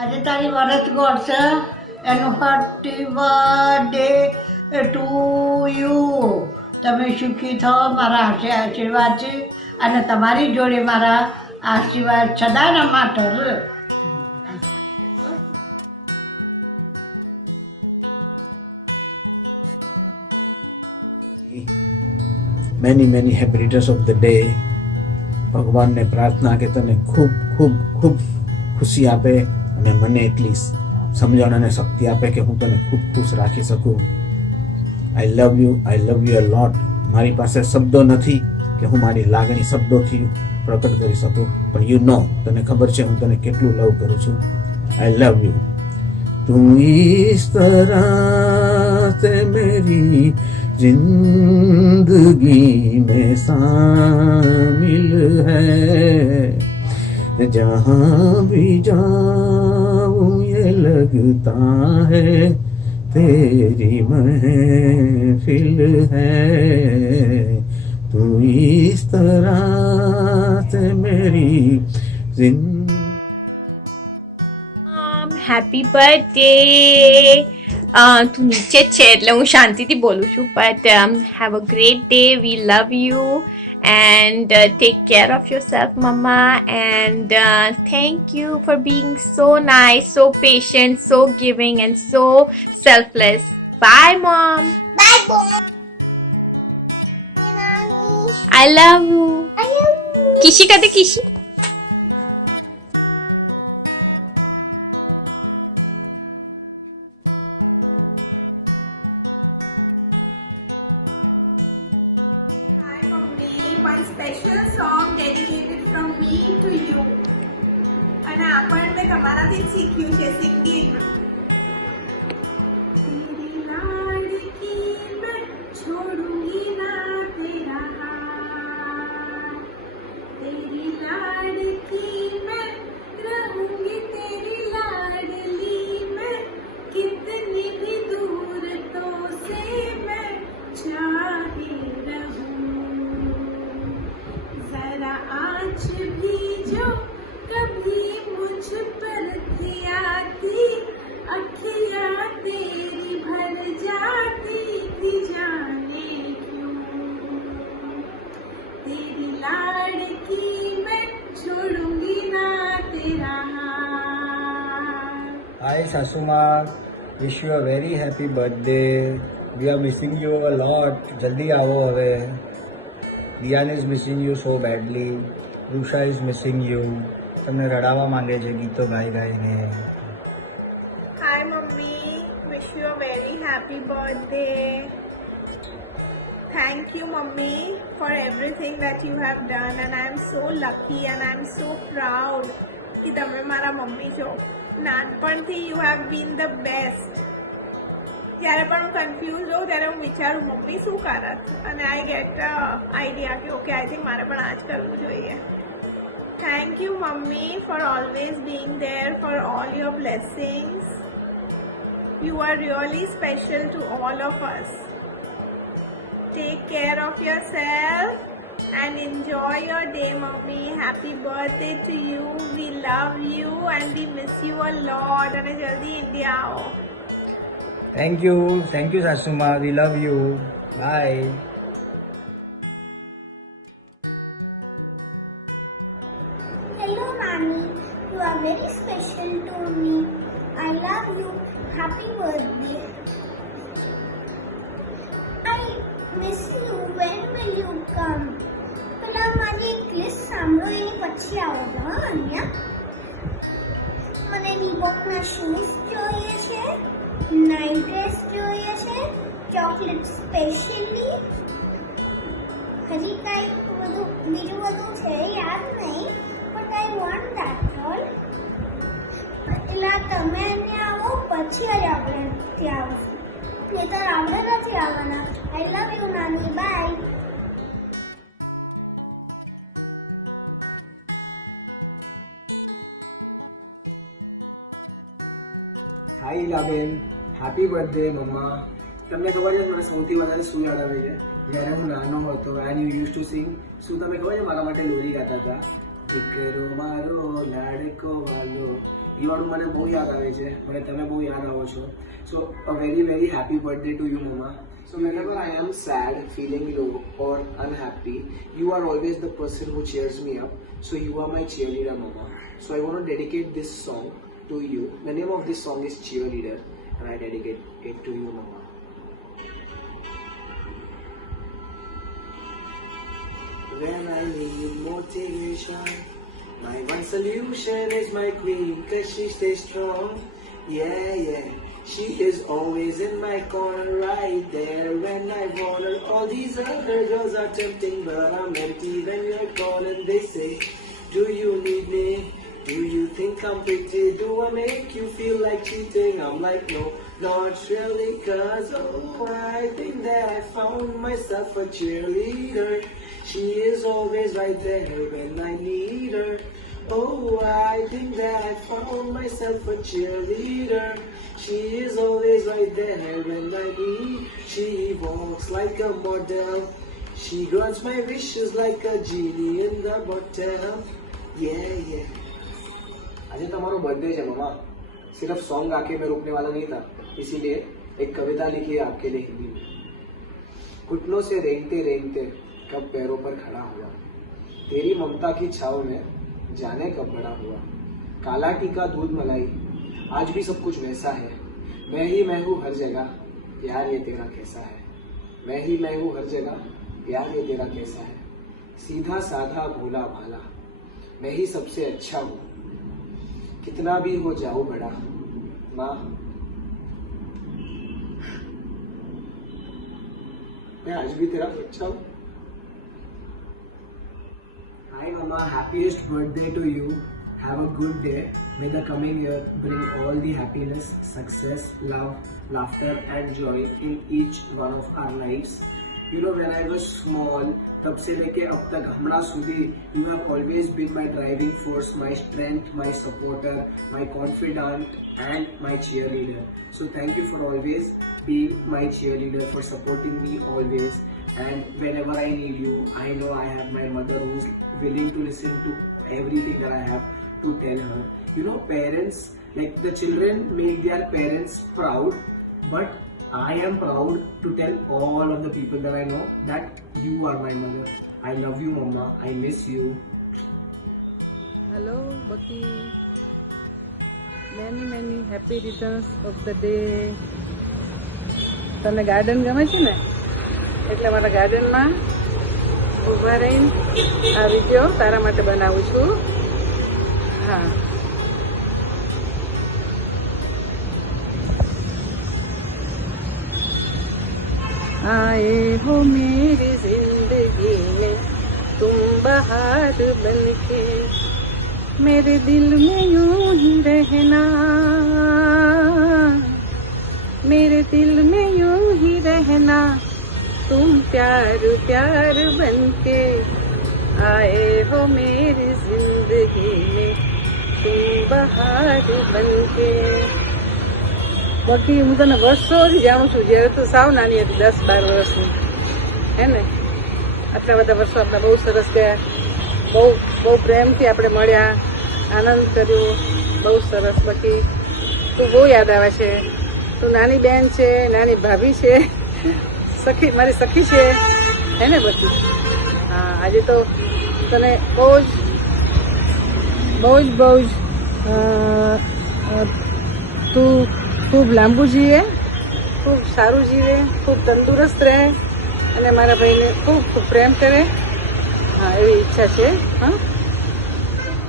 આજે તારી વર્ષગાંઠ છે એનું હેપી બર્થડે ટુ યુ. તમે સુખી થો, મારા આશીર્વાદ છે અને તમારી જોડે મારા આશીર્વાદ સદાના માટે રહે. Many many happy returns of the day. ભગવાનને પ્રાર્થના કે તને ખૂબ ખૂબ ખૂબ ખુશી આપે અને મને એટલી સમજણ અને શક્તિ આપે કે હું તને ખૂબ ખુશ રાખી શકું. આઈ લવ યુ અ લોટ. મારી પાસે શબ્દો નથી કે હું મારી લાગણી શબ્દોથી પ્રકટ કરી શકું, પણ યુ નો, તને ખબર છે હું તને કેટલું લવ કરું છું. આઈ લવ યુ. તું ઇસ તરહ સે મેરી जिंदगी में शामिल है, जहाँ भी जाऊँ ये लगता है तेरी महफिल है. तू इस तरह से मेरी जिंदगी. Happy birthday. તું નીચે જ છે એટલે હું શાંતિથી બોલું છું, but have a great day. We love you and take care of yourself, mama, and thank you for being so nice, so patient, so giving, and so selfless. Bye, mom. Bye, Mom. I love you. I love you. Kishi kade kishi. One special song dedicated from me to you. અને આ પણ મેં તમારાથી જ શીખ્યું છે સિંગિંગ. तेरी लाडकी मैं छोड़ूंगी ना तेरा हाथ, तेरी लाडकी मैं रहूंगी तेरी लाडली मैं, कितनी भी दूर तो से मैं चाहे जरा आँच भी जो कभी मुझ पर थी आती, अखियाँ तेरी भर जाती थी जाने क्यों, तेरी लाडकी मैं छोड़ूंगी ना तेरा हाथ. Hi Sasuma, wish you a very happy birthday. We are missing you a lot. जल्दी आओ हवे. Diyan is missing you so badly. Rusha is missing you. તમને રડાવવા માંગે છે ગીતો ગાઈ ગાઈને. Hi mummy, wish you a very happy birthday. Thank you mummy for everything that you have done, and I am so lucky and I am so proud कि તમે મારા મમ્મી છો. નાનપણથી you have been the best. જ્યારે પણ હું કન્ફ્યુઝ હોઉં ત્યારે હું વિચારું મમ્મી શું કરત, અને આઈ ગેટ આઈડિયા કે ઓકે આઈ થિંક મારે પણ આ જ કરવું જોઈએ. Thank you mummy for always being there, for all your blessings. You are really special to all of us. Take care of yourself and enjoy your day, mommy. Happy birthday to you. We love you and we miss you a lot. અને જલ્દી ઇન્ડિયા આવો. Thank you Sasuma. We love you. Bye. Hello, Nani. You are very special to me. I love you. Happy birthday. I miss you. When will you come? પેલા મારી એક લિસ્ટ સાંભળો, એની પછી આવો હા અહીંયા. મને રીબોકના શૂઝ જોઈએ છે, નાઇટ ડ્રેસ જોઈએ છે, ચોકલેટ સ્પેશિયલી, હજી કાંઈ બધું બીજું બધું છે યાદ નહીં, but I want that all. પેલા તમે અહીંયા આવો પછી જ આપણે ત્યાં આવશું, નહીંતર આપણે નથી આવવાના. આઈ લવ યુ નાની. Bye. Hi Ilaben, happy birthday મમ્મા. તમને ખબર છે મને સૌથી વધારે શું યાદ આવે છે? જ્યારે હું નાનો હતો and you use to sing. શું તમે ખબર છે મારા માટે લોરી ગાતા હતા? દીકરો મારો લાડકો વાલો, એ વાળું મને બહુ યાદ આવે છે, મને તમે બહુ યાદ આવો છો. So a very very happy birthday to you મમ્મા. So whenever I am sad, feeling low or unhappy, you are always the person who cheers me up. So you are my cheerleader, Mama. So I want to dedicate this song to you. The name of this song is Cheerleader, and I dedicate it to you, Mama. When I need motivation, my one solution is my queen, 'cause she stays strong. Yeah, yeah. She is always in my corner, right there when I want her. All these other girls are tempting, but I'm empty when you're calling. They say, do you need me? Do you think I'm pretty? Do I make you feel like cheating? I'm like, no, not really, 'cause oh, I think that I found myself a cheerleader. She is always right there when I need her. Oh, I think that I found myself a cheerleader. She is always right there when I need. She walks like a model. She grants my wishes like a genie in the bottle. Yeah, yeah. आज तुम्हारा बर्थडे है मामा. सिर्फ सॉन्ग आके मैं रुकने वाला नहीं था, इसीलिए एक कविता लिखी है आपके लिए हिंदी में. घुटनों से रेंगते रेंगते कब पैरों पर खड़ा हुआ, तेरी ममता की छाव में जाने कब बड़ा हुआ. काला टीका दूध मलाई, आज भी सब कुछ वैसा है. मैं हूँ हर जगह, यार ये तेरा कैसा है. मैं हूँ हर जगह, यार ये तेरा कैसा है. सीधा साधा भोला भाला, मैं ही सबसे अच्छा हूँ. कितना भी हो जाओ बड़ा, माँ मैं आज भी तेरा बच्चा हूँ. Hi Mama, happiest birthday to you. Have a good day. May the coming year bring all the happiness, success, love, laughter and joy in each one of our lives. You know, when I was small, तब से लेके अब तक हमना सुधी, you have always been my driving force, my strength, my supporter, my confidant and my cheerleader. So thank you for always being my cheerleader, for supporting me always. And whenever I need you, I know I have my mother who's willing to listen to everything that I have to tell her. You know, parents, like the children make their parents proud, but I am proud to tell all of the people that I know that you are my mother. I love you, Mama. I miss you. Hello, Bucky. Many happy returns of the day. તને ગાર્ડન ગમે છે ને, એટલે મારા ગાર્ડનમાં ઊભા રહીને આ વિડીયો તારા માટે બનાવું છું. હા, आए हो मेरी जिंदगी में तुम बहार बनके, मेरे दिल में यूं ही रहना, मेरे दिल में यूं ही रहना, तुम प्यार प्यार बनके. आए हो मेरी जिंदगी में तुम बहार बनके. બાકી હું તને વર્ષોથી જાણું છું, જ્યારે તું સાવ નાની હતી, 10-12 વર્ષની, હે ને. આટલા બધા વર્ષો આપણા બહુ સરસ ગયા, બહુ પ્રેમથી આપણે મળ્યા, આનંદ કર્યો, બહુ સરસ. બાકી તું બહુ યાદ આવે છે. તું નાની બેન છે, નાની ભાભી છે, સખી, મારી સખી છે, હે ને. બાકી હા, આજે તો તને બહુ જ તું ખૂબ લાંબુ જીવે, ખૂબ સારું જીવે, ખૂબ તંદુરસ્ત રહે અને મારા ભાઈને ખૂબ ખૂબ પ્રેમ કરે. હા, એવી ઈચ્છા છે. હા,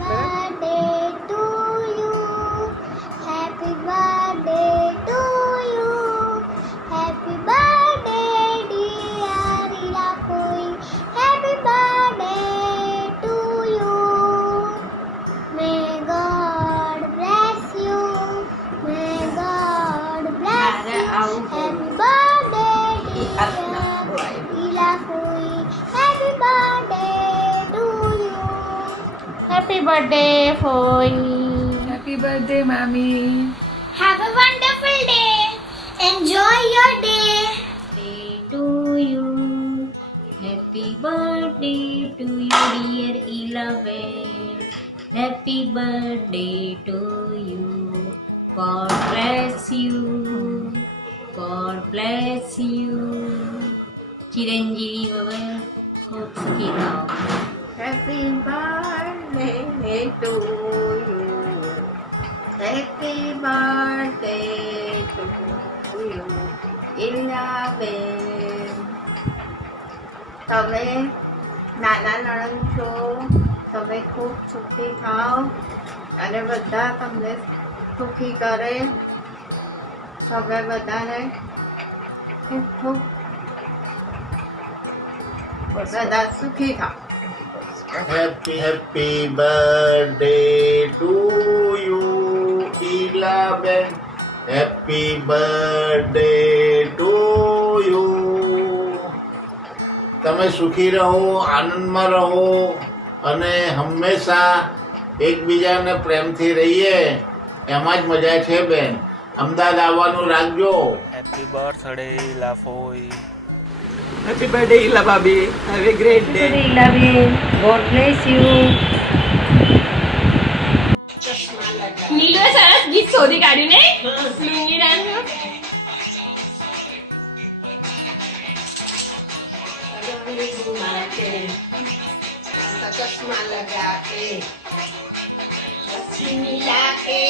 birthday to you, happy birthday to you, happy birthday dear Ilakoi, happy birthday to you. May God bless you, may God bless you, happy birthday dear Ilakoi, happy birthday to you. Happy birthday, Foy. Happy birthday મામી. Have a wonderful day. Enjoy your day. Birthday to you. Happy birthday to you, dear Elaven. Happy birthday to you. God bless you. God bless you. Chiranjeevi भव, खूब सुखी रहो. Happy birthday to you. Happy birthday to you. ઇલાબેન, તમે નાના નણંદ છો, તમે ખૂબ સુખી થાઓ અને બધા તમને સુખી કરે. તમે બધાને ખૂબ ખૂબ બધા સુખી થાઓ. Happy birthday to you, Ilaben. Happy birthday to you. તમે સુખી રહો, આનંદમાં રહો અને હંમેશા એકબીજાને પ્રેમથી રહીએ, એમાં જ મજા છે બેન. અમદાવાદ આવવાનું રાખજો. Happy birthday, Lafoy. Happy birthday, Ila Babi. Have a great day. God bless you. નીલો સરસ ગીત શોધી કાઢ્યું ને લુંગી ડાન્સ. ચશ્મા લગા કે લક્ષ્મી મિલા કે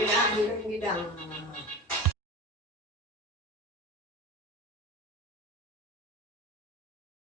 Dang, dang, dang.